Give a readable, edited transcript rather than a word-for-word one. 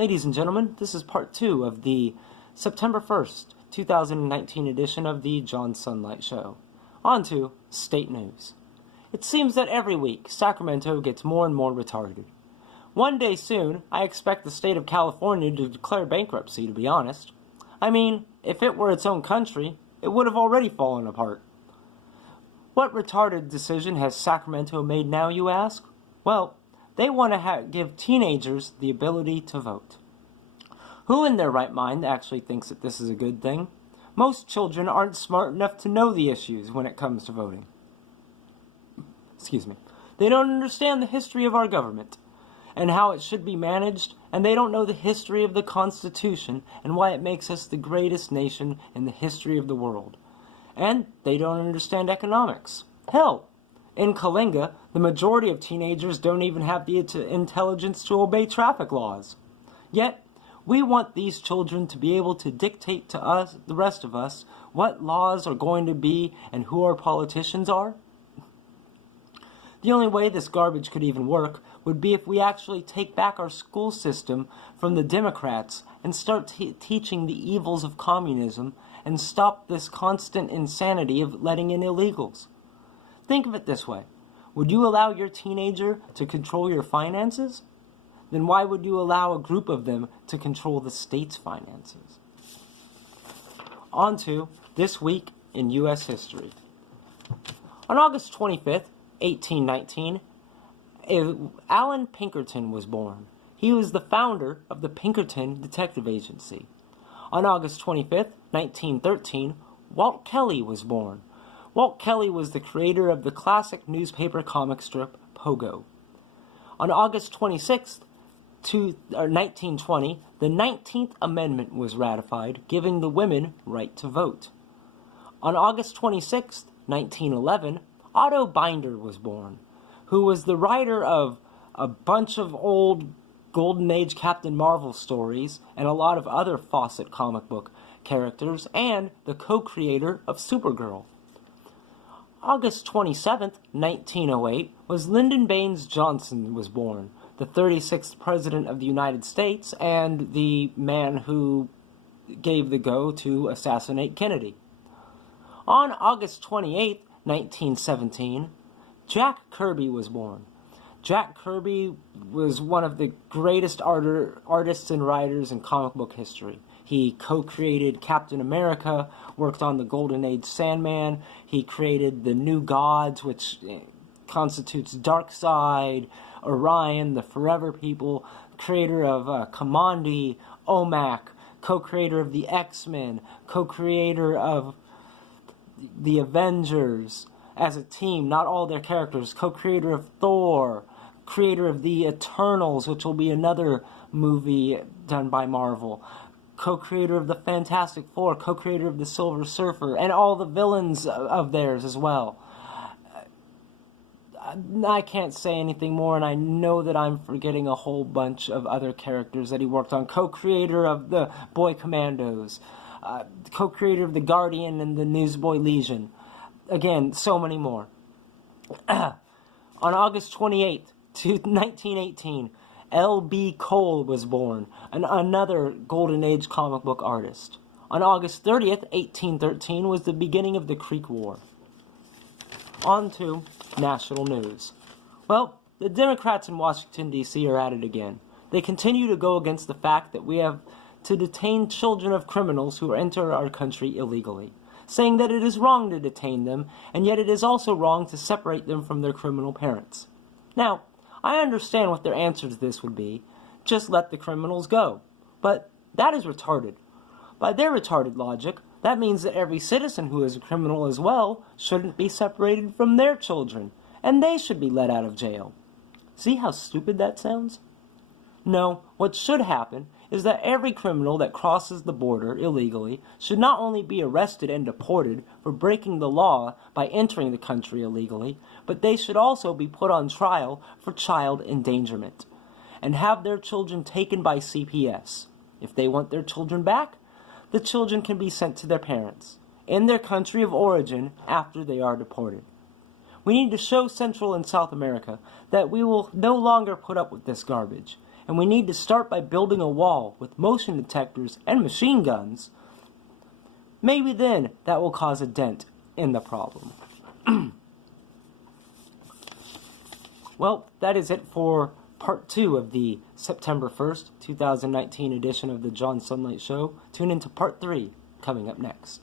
Ladies and gentlemen, this is part 2 of the September 1st, 2019 edition of the John Sunlight Show. On to state news. It seems that every week, Sacramento gets more and more retarded. One day soon, I expect the state of California to declare bankruptcy, to be honest. I mean, if it were its own country, it would have already fallen apart. What retarded decision has Sacramento made now, you ask? Well, they want to give teenagers the ability to vote. Who in their right mind actually thinks that this is a good thing? Most children aren't smart enough to know the issues when it comes to voting. Excuse me. They don't understand the history of our government and how it should be managed, and they don't know the history of the Constitution and why it makes us the greatest nation in the history of the world. And they don't understand economics. Hell, in Kalinga, the majority of teenagers don't even have the intelligence to obey traffic laws. Yet, we want these children to be able to dictate to us, the rest of us, what laws are going to be and who our politicians are. The only way this garbage could even work would be if we actually take back our school system from the Democrats and start teaching the evils of communism and stop this constant insanity of letting in illegals. Think of it this way. Would you allow your teenager to control your finances? Then why would you allow a group of them to control the state's finances? On to This Week in U.S. History. On August 25th, 1819, Allan Pinkerton was born. He was the founder of the Pinkerton Detective Agency. On August 25th, 1913, Walt Kelly was born. Walt Kelly was the creator of the classic newspaper comic strip Pogo. On August 26th, 1920, the 19th Amendment was ratified, giving the women right to vote. On August 26th, 1911, Otto Binder was born, who was the writer of a bunch of old Golden Age Captain Marvel stories and a lot of other Fawcett comic book characters, and the co-creator of Supergirl. August 27th, 1908, was Lyndon Baines Johnson was born, the 36th President of the United States and the man who gave the go to assassinate Kennedy. On August 28th, 1917, Jack Kirby was born. Jack Kirby was one of the greatest artists and writers in comic book history. He co-created Captain America, worked on the Golden Age Sandman. He created the New Gods, which constitutes Darkseid, Orion, the Forever People, creator of Kamandi, OMAC, co-creator of the X-Men, co-creator of the Avengers as a team, not all their characters, co-creator of Thor, creator of the Eternals, which will be another movie done by Marvel, co-creator of the Fantastic Four, co-creator of the Silver Surfer, and all the villains of theirs as well. I can't say anything more, and I know that I'm forgetting a whole bunch of other characters that he worked on. Co-creator of the Boy Commandos, co-creator of the Guardian and the Newsboy Legion. Again, so many more. On August 28th, 1918, L.B. Cole was born, another Golden Age comic book artist. On August 30th, 1813, was the beginning of the Creek War. On to national news. Well, the Democrats in Washington, D.C. are at it again. They continue to go against the fact that we have to detain children of criminals who enter our country illegally, saying that it is wrong to detain them, and yet it is also wrong to separate them from their criminal parents. Now, I understand what their answer to this would be: just let the criminals go. But that is retarded. By their retarded logic, that means that every citizen who is a criminal as well shouldn't be separated from their children, and they should be let out of jail. See how stupid that sounds? No, what should happen is that every criminal that crosses the border illegally should not only be arrested and deported for breaking the law by entering the country illegally, but they should also be put on trial for child endangerment and have their children taken by CPS. If they want their children back, the children can be sent to their parents in their country of origin after they are deported. We need to show Central and South America that we will no longer put up with this garbage, and we need to start by building a wall with motion detectors and machine guns, maybe then that will cause a dent in the problem. Well, that is it for part 2 of the September 1st, 2019 edition of the John Sunlight Show. Tune into part 3 coming up next.